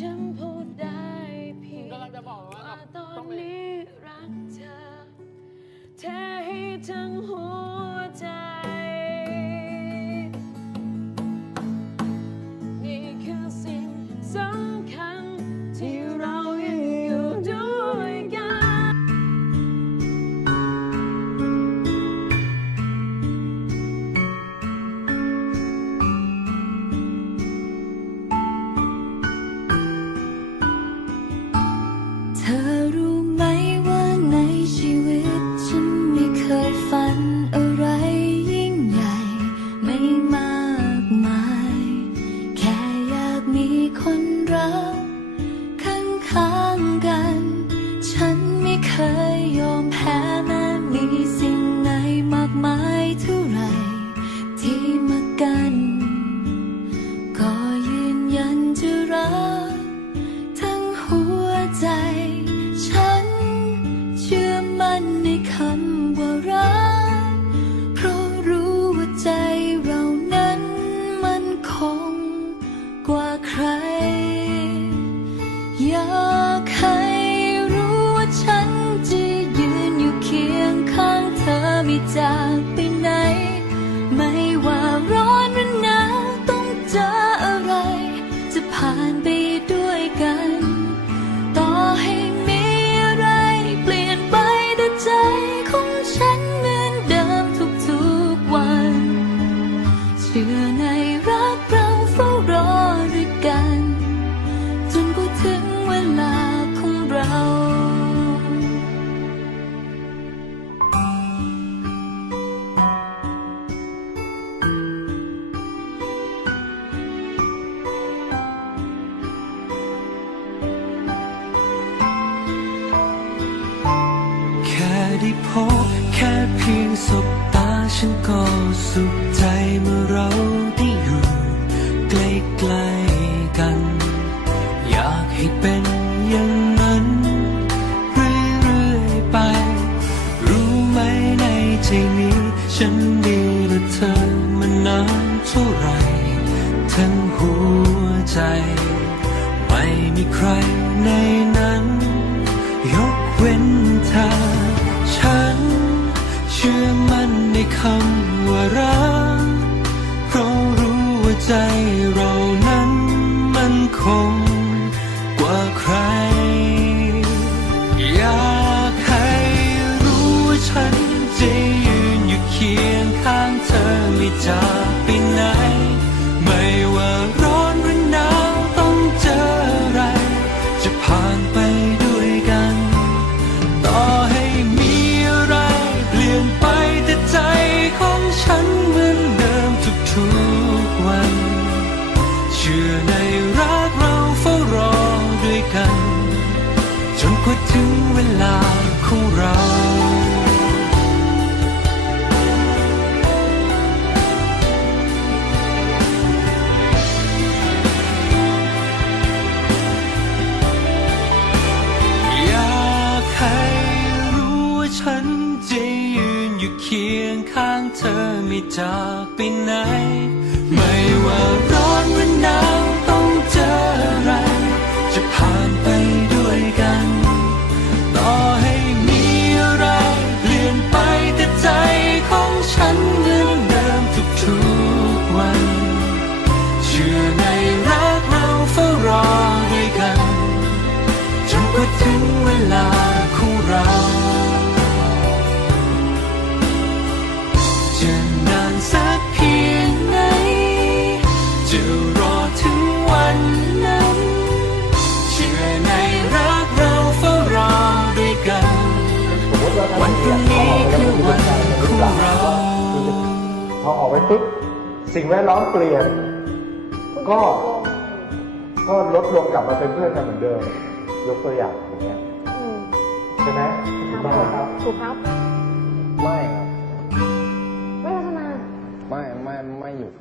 ฉันพูดได้เพียงกำลังจะบอกว่าว่าตอต้อนงไปนี้รักเธอเทให้ทั้งหัว คน อไได้พบแค่เพียงสบตาฉันก็สุขใจเมื่อเราได้อยู่ใกล้ๆกัน อยากให้เป็นอย่างนั้นเรื่อยๆไป รู้ไหมในใจนี้ ฉันมีและเธอมานานเท่าไหรทั้งหัวใจ ไม่มีใครในนั้น ยกเว้นเธอ ชื่อมั่นในคำว่ารักเพราะรู้ว่าใจเรา วัน เชื่อในรักเราเฝ้ารอด้วยกัน จนกว่าถึงเวลาของเราอยากให้รู้ว่าฉันจะยืนอยู่เคียงข้างเธอไม่จากไปไหน ไม่ว่าร้อนหรือหนาวต้องเจออะไร จะผ่านไปด้วยกัน ต่อให้มีอะไรเปลี่ยนไปแต่ใจของฉันเหมือนเดิมทุกๆวัน เชื่อในรักเราเฝ้ารอด้วยกัน จนกว่าถึงเวลาของเรา ปุ๊บสิ่งแวดล้อมเปลี่ยน ก็ ก็ลดลงกลับมาเป็นเพื่อนกันเหมือนเดิม ยกตัวอย่างอย่างเงี้ยใช่ไหมถูกต้อครับ ถูกครับไม่ครับไม่พัฒนา ไม่ไม่ไม่หยุด